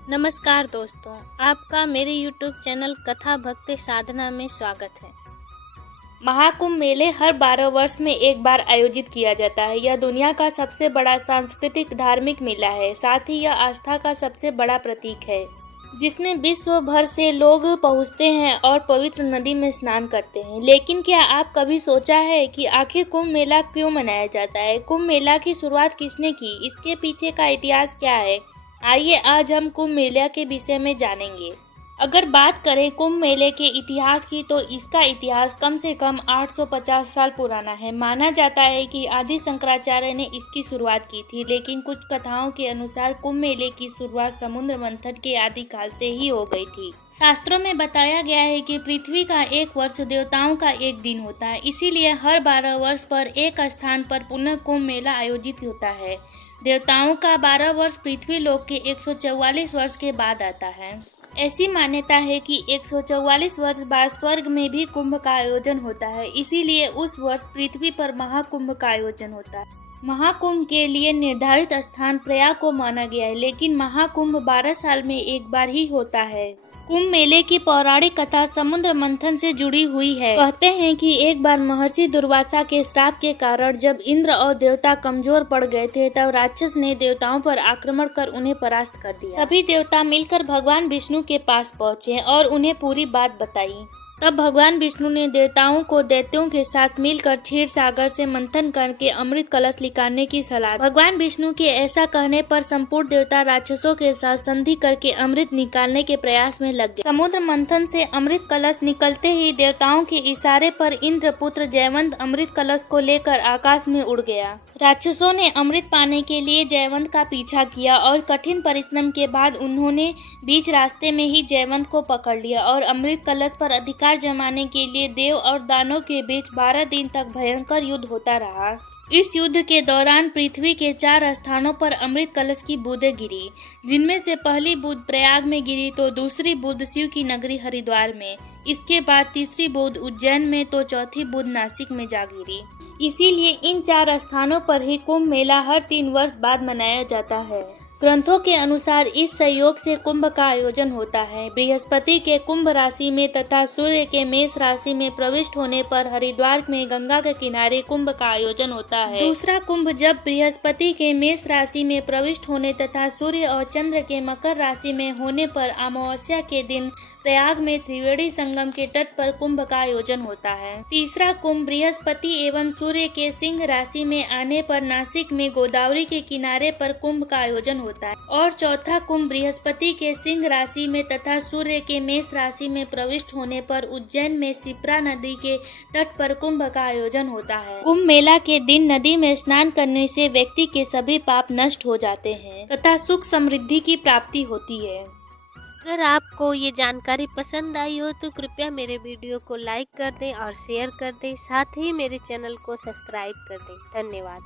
नमस्कार दोस्तों, आपका मेरे YouTube चैनल कथा भक्ति साधना में स्वागत है। महाकुंभ मेले हर 12 वर्ष में एक बार आयोजित किया जाता है। यह दुनिया का सबसे बड़ा सांस्कृतिक धार्मिक मेला है, साथ ही यह आस्था का सबसे बड़ा प्रतीक है, जिसमें विश्व भर से लोग पहुंचते हैं और पवित्र नदी में स्नान करते हैं। लेकिन क्या आप कभी सोचा है कि आखिर कुंभ मेला क्यों मनाया जाता है? कुंभ मेला की शुरुआत किसने की? इसके पीछे का इतिहास क्या है? आइए आज हम कुंभ मेला के विषय में जानेंगे। अगर बात करें कुंभ मेले के इतिहास की, तो इसका इतिहास कम से कम 850 साल पुराना है। माना जाता है कि आदि शंकराचार्य ने इसकी शुरुआत की थी, लेकिन कुछ कथाओं के अनुसार कुंभ मेले की शुरुआत समुद्र मंथन के आदिकाल से ही हो गई थी। शास्त्रों में बताया गया है कि पृथ्वी का एक वर्ष देवताओं का एक दिन होता है, इसीलिए हर 12 वर्ष पर एक स्थान पर पुनः कुंभ मेला आयोजित होता है। देवताओं का 12 वर्ष पृथ्वी लोक के 144 वर्ष के बाद आता है। ऐसी मान्यता है कि 144 वर्ष बाद स्वर्ग में भी कुंभ का आयोजन होता है, इसीलिए उस वर्ष पृथ्वी पर महाकुंभ का आयोजन होता है। महाकुंभ के लिए निर्धारित स्थान प्रयाग को माना गया है, लेकिन महाकुंभ 12 साल में एक बार ही होता है। कुंभ मेले की पौराणिक कथा समुद्र मंथन से जुड़ी हुई है। कहते हैं कि एक बार महर्षि दुर्वासा के श्राप के कारण जब इंद्र और देवता कमजोर पड़ गए थे, तब राक्षस ने देवताओं पर आक्रमण कर उन्हें परास्त कर दिया। सभी देवता मिलकर भगवान विष्णु के पास पहुंचे और उन्हें पूरी बात बताई। तब भगवान विष्णु ने देवताओं को दैत्यों के साथ मिलकर क्षीर सागर से मंथन करके अमृत कलश निकालने की सलाह। भगवान विष्णु के ऐसा कहने पर संपूर्ण देवता राक्षसों के साथ संधि करके अमृत निकालने के प्रयास में लग गए। समुद्र मंथन से अमृत कलश निकलते ही देवताओं के इशारे पर इंद्रपुत्र जयवंत अमृत कलश को लेकर आकाश में उड़ गया। राक्षसों ने अमृत पाने के लिए जयवंत का पीछा किया और कठिन परिश्रम के बाद उन्होंने बीच रास्ते में ही जयवंत को पकड़ लिया और अमृत कलश पर अधिकार जमाने के लिए देव और दानव के बीच 12 दिन तक भयंकर युद्ध होता रहा। इस युद्ध के दौरान पृथ्वी के 4 स्थानों पर अमृत कलश की बूंदें गिरी, जिनमें से पहली बूंद प्रयाग में गिरी, तो दूसरी बूंद शिव की नगरी हरिद्वार में, इसके बाद तीसरी बूंद उज्जैन में, तो चौथी बूंद नासिक में जा गिरी। इसीलिए इन 4 स्थानों पर ही कुंभ मेला हर 3 वर्ष बाद मनाया जाता है। ग्रंथों के अनुसार इस संयोग से कुंभ का आयोजन होता है। बृहस्पति के कुंभ राशि में तथा सूर्य के मेष राशि में प्रविष्ट होने पर हरिद्वार में गंगा के किनारे कुंभ का आयोजन होता है। दूसरा कुंभ जब बृहस्पति के मेष राशि में प्रविष्ट होने तथा सूर्य और चंद्र के मकर राशि में होने पर अमावस्या के दिन प्रयाग में त्रिवेणी संगम के तट पर कुंभ का आयोजन होता है। तीसरा कुंभ बृहस्पति एवं सूर्य के सिंह राशि में आने पर नासिक में गोदावरी के किनारे पर कुंभ का आयोजन होता है। और चौथा कुंभ बृहस्पति के सिंह राशि में तथा सूर्य के मेष राशि में प्रविष्ट होने पर उज्जैन में शिप्रा नदी के तट पर कुंभ का आयोजन होता है। कुंभ मेला के दिन नदी में स्नान करने से व्यक्ति के सभी पाप नष्ट हो जाते हैं तथा सुख समृद्धि की प्राप्ति होती है। अगर आपको ये जानकारी पसंद आई हो तो कृपया मेरे वीडियो को लाइक कर दें और शेयर कर दें, साथ ही मेरे चैनल को सब्सक्राइब कर दें। धन्यवाद।